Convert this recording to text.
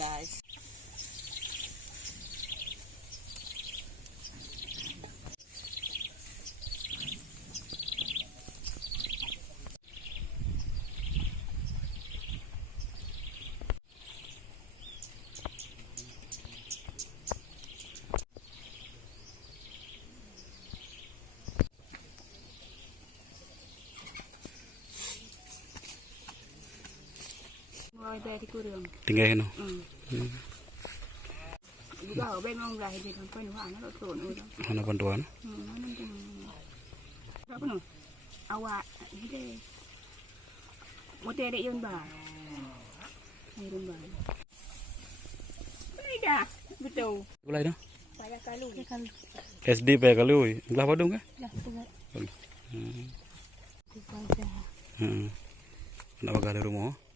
guys. Tinggal kan? Juga bên mong là thì thằng quen nó nó trộn rồi đó. Mana bantuan? Nó nằm trong đó có nữa. Awak ini một tê để yên bà. Yên bà. Đây dah betul. Gulai no? Payah kalu. SD pe kalau, belah padung ke? Dah tengok. Nak bakar di rumah.